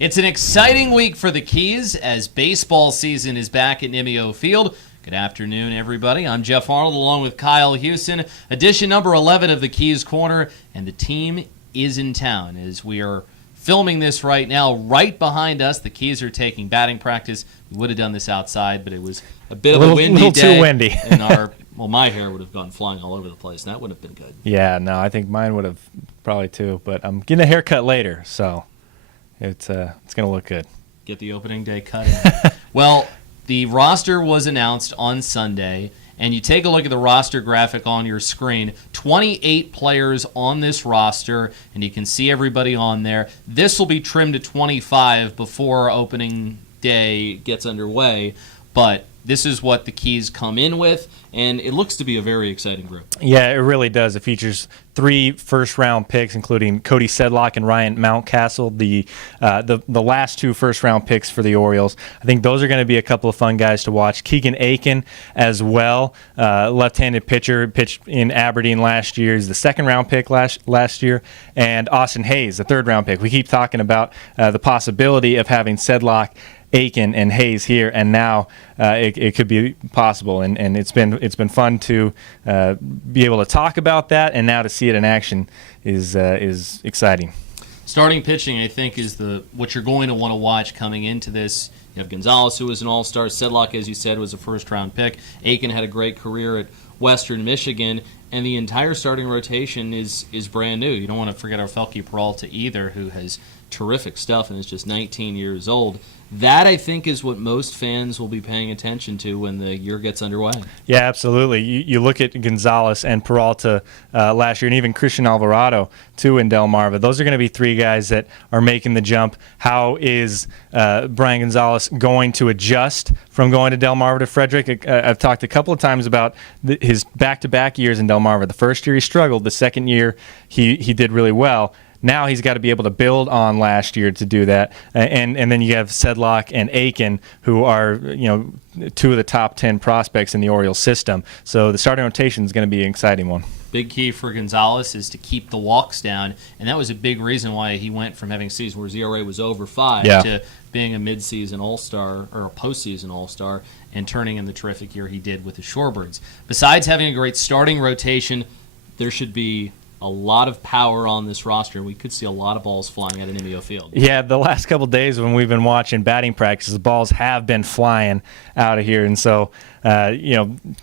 It's an exciting week for the Keys as baseball season is back at Nimio Field. Good afternoon, everybody. I'm Jeff Arnold along with Kyle Houston. Edition number 11 of the Keys Corner, and the team is in town as we are filming this right now. Right behind us, the Keys are taking batting practice. We would have done this outside, but it was a bit of a windy day. Too windy. And my hair would have gone flying all over the place, and that would have been good. Yeah, no, I think mine would have probably too, but I'm getting a haircut later, so it's going to look good. Get the opening day cut in. Well, the roster was announced on Sunday, and you take a look at the roster graphic on your screen. 28 players on this roster, and you can see everybody on there. This will be trimmed to 25 before opening day gets underway, but this is what the Keys come in with, and it looks to be a very exciting group. Yeah, it really does. It features 3 first-round picks, including Cody Sedlock and Ryan Mountcastle, the last 2 first-round picks for the Orioles. I think those are going to be a couple of fun guys to watch. Keegan Aiken as well, left-handed pitcher, pitched in Aberdeen last year. He's the second-round pick last year. And Austin Hayes, the third-round pick. We keep talking about the possibility of having Sedlock, Aiken, and Hayes here, and now it could be possible, and it's been fun to be able to talk about that, and now to see it in action is exciting. Starting pitching, I think, is what you're going to want to watch coming into this. You have Gonzalez, who was an all-star. Sedlock, as you said, was a first-round pick. Aiken had a great career at Western Michigan, and the entire starting rotation is brand new. You don't want to forget our Felke Peralta either, who has terrific stuff and is just 19 years old. That, I think, is what most fans will be paying attention to when the year gets underway. Yeah, absolutely. You look at Gonzalez and Peralta last year, and even Christian Alvarado, too, in Delmarva. Those are going to be 3 guys that are making the jump. How is Brian Gonzalez going to adjust from going to Delmarva to Frederick? I've talked a couple of times about his back-to-back years in Delmarva. The first year he struggled. The second year he did really well. Now he's got to be able to build on last year to do that, and then you have Sedlock and Aiken, who are 2 of the top 10 prospects in the Orioles system. So the starting rotation is going to be an exciting one. Big key for Gonzalez is to keep the walks down, and that was a big reason why he went from having seasons where his ERA was over 5 to being a midseason All-Star or a postseason All-Star and turning in the terrific year he did with the Shorebirds. Besides having a great starting rotation, there should be a lot of power on this roster. We could see a lot of balls flying out of Nimio Field. Yeah, the last couple of days when we've been watching batting practices, the balls have been flying out of here. And so,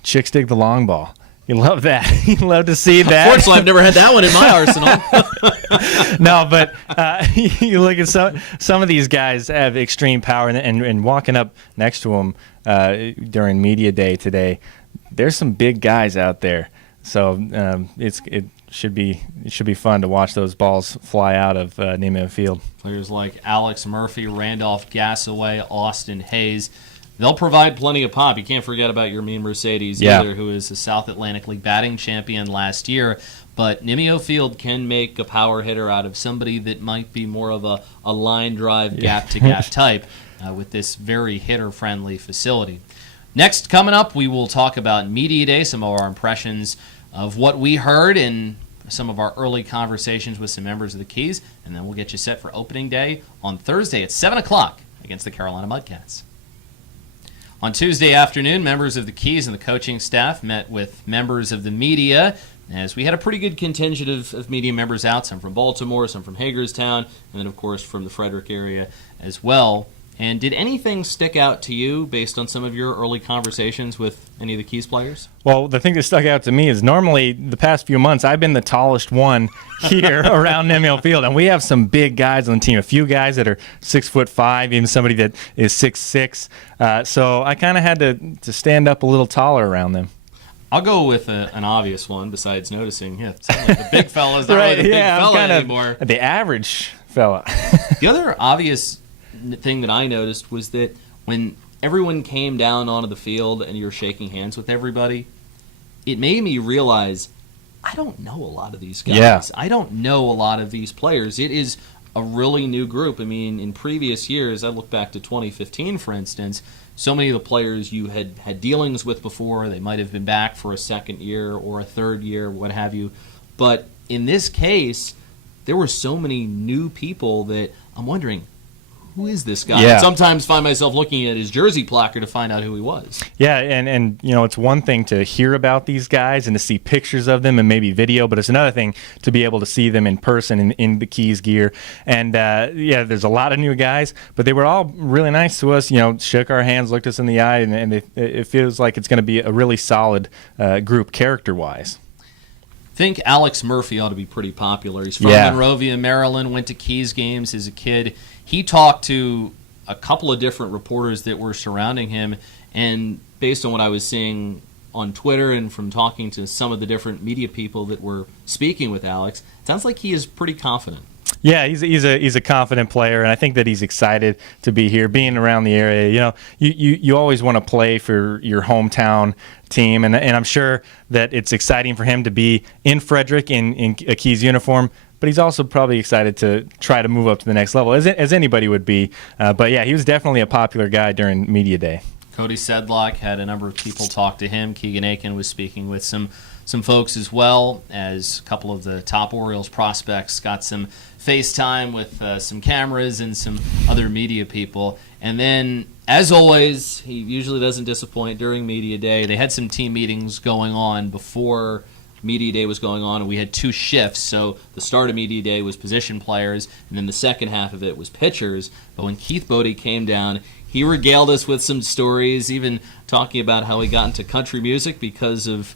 chicks dig the long ball. You love that. You love to see that. Unfortunately, I've never had that one in my arsenal. No, but you look at some of these guys have extreme power, and walking up next to them during media day today, there's some big guys out there. So it should be fun to watch those balls fly out of Nimio Field. Players like Alex Murphy, Randolph Gassaway, Austin Hayes, they'll provide plenty of pop. You can't forget about Yermin Mercedes either, who is the South Atlantic League batting champion last year. But Nimio Field can make a power hitter out of somebody that might be more of a line drive, gap-to-gap type with this very hitter-friendly facility. Next, coming up, we will talk about Media Day, some of our impressions of what we heard in some of our early conversations with some members of the Keys, and then we'll get you set for opening day on Thursday at 7 o'clock against the Carolina Mudcats. On Tuesday afternoon, members of the Keys and the coaching staff met with members of the media, as we had a pretty good contingent of media members out, some from Baltimore, some from Hagerstown, and then, of course, from the Frederick area as well. And did anything stick out to you based on some of your early conversations with any of the Keys players? Well, the thing that stuck out to me is normally the past few months I've been the tallest one here around Nimio Field, and we have some big guys on the team. A few guys that are 6'5", even somebody that is 6'6". So I kind of had to stand up a little taller around them. I'll go with an obvious one. Besides noticing, the big fella is not really the big fella anymore. The average fella. The other obvious thing that I noticed was that when everyone came down onto the field and you're shaking hands with everybody, it made me realize I don't know a lot of these guys. Yeah. I don't know a lot of these players. It is a really new group. I mean, in previous years, I look back to 2015, for instance, so many of the players you had dealings with before, they might have been back for a second year or a third year, what have you. But in this case, there were so many new people that I'm wondering, who is this guy? Yeah. And sometimes find myself looking at his jersey placard to find out who he was. Yeah, and it's one thing to hear about these guys and to see pictures of them and maybe video, but it's another thing to be able to see them in person in the Keys gear. And there's a lot of new guys, but they were all really nice to us. Shook our hands, looked us in the eye, and it feels like it's going to be a really solid group character-wise. I think Alex Murphy ought to be pretty popular. He's from Monrovia, Maryland, went to Keys games as a kid. He talked to a couple of different reporters that were surrounding him, and based on what I was seeing on Twitter and from talking to some of the different media people that were speaking with Alex, it sounds like he is pretty confident. Yeah, he's a confident player, and I think that he's excited to be here, being around the area. You always want to play for your hometown team, and I'm sure that it's exciting for him to be in Frederick in a Keys uniform. But he's also probably excited to try to move up to the next level, as anybody would be. But yeah, he was definitely a popular guy during media day. Cody Sedlock had a number of people talk to him. Keegan Aiken was speaking with some folks as well, as a couple of the top Orioles prospects got some FaceTime with some cameras and some other media people. And then, as always, he usually doesn't disappoint during media day. They had some team meetings going on before media day was going on, and we had two shifts. So the start of media day was position players, and then the second half of it was pitchers. But when Keith Bodie came down, he regaled us with some stories, even talking about how he got into country music because of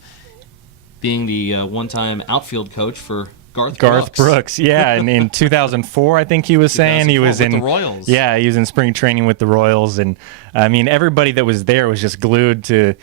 being the one-time outfield coach for Garth Brooks. Yeah, and in 2004, I think he was saying he was in the Royals. Yeah, he was in spring training with the Royals, and I mean everybody that was there was just glued to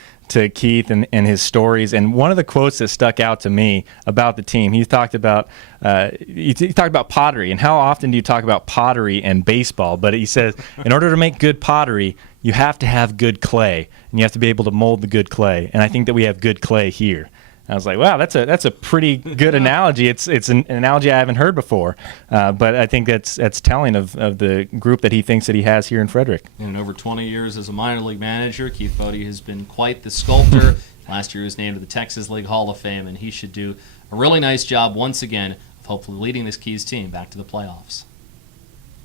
Keith and his stories. And one of the quotes that stuck out to me about the team, he talked about pottery, and how often do you talk about pottery and baseball? But he says, in order to make good pottery, you have to have good clay, and you have to be able to mold the good clay. And I think that we have good clay here. I was like, wow, that's a pretty good analogy. It's an analogy I haven't heard before, but I think that's telling of the group that he thinks that he has here in Frederick. In over 20 years as a minor league manager, Keith Bodie has been quite the sculptor. Last year he was named to the Texas League Hall of Fame, and he should do a really nice job once again of hopefully leading this Keys team back to the playoffs.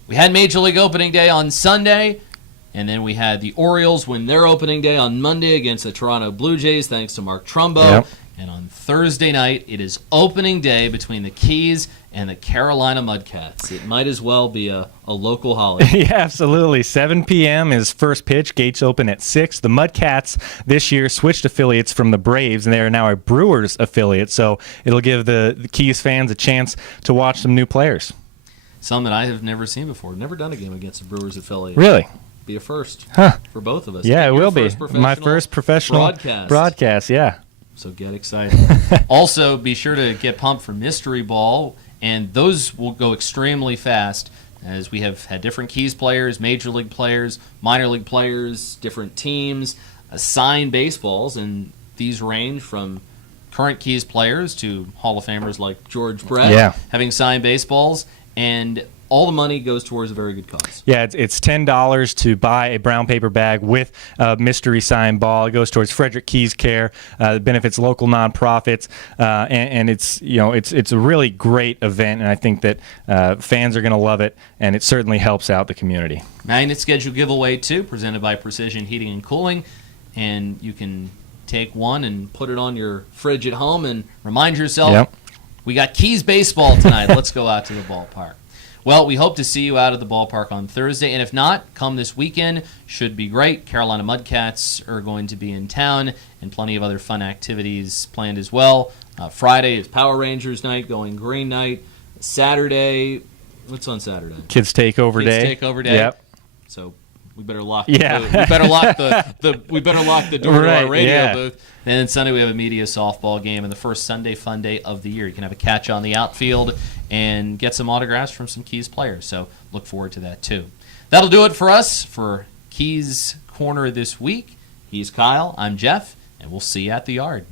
We had Major League Opening Day on Sunday, and then we had the Orioles win their opening day on Monday against the Toronto Blue Jays, thanks to Mark Trumbo. Yep. And on Thursday night, it is opening day between the Keys and the Carolina Mudcats. It might as well be a local holiday. Yeah, absolutely. 7 p.m. is first pitch. Gates open at 6. The Mudcats this year switched affiliates from the Braves, and they are now a Brewers affiliate. So it'll give the Keys fans a chance to watch some new players. Some that I have never seen before. Never done a game against a Brewers affiliate. Really? Be a first for both of us. Yeah, it will be. My first professional broadcast, yeah. So get excited. Also, be sure to get pumped for Mystery Ball, and those will go extremely fast, as we have had different Keys players, Major League players, minor league players, different teams assign baseballs, and these range from current Keys players to Hall of Famers like George Brett having signed baseballs, and all the money goes towards a very good cause. Yeah, it's $10 to buy a brown paper bag with a mystery sign ball. It goes towards Frederick Keys Care. It benefits local nonprofits, and it's a really great event. And I think that fans are going to love it, and it certainly helps out the community. Magnet schedule giveaway too, presented by Precision Heating and Cooling, and you can take one and put it on your fridge at home and remind yourself, we got Keys baseball tonight. Let's go out to the ballpark. Well, we hope to see you out at the ballpark on Thursday, and if not, come this weekend. Should be great. Carolina Mudcats are going to be in town, and plenty of other fun activities planned as well. Friday is Power Rangers night, Going Green night. Saturday, what's on Saturday? Kids Takeover Day. Kids Takeover Day. Yep. So we better lock. We better lock the door to our radio booth. And then Sunday we have a media softball game, and the first Sunday Fun Day of the year. You can have a catch on the outfield and get some autographs from some Keys players. So look forward to that too. That'll do it for us for Keys Corner this week. He's Kyle. I'm Jeff, and we'll see you at the Yard.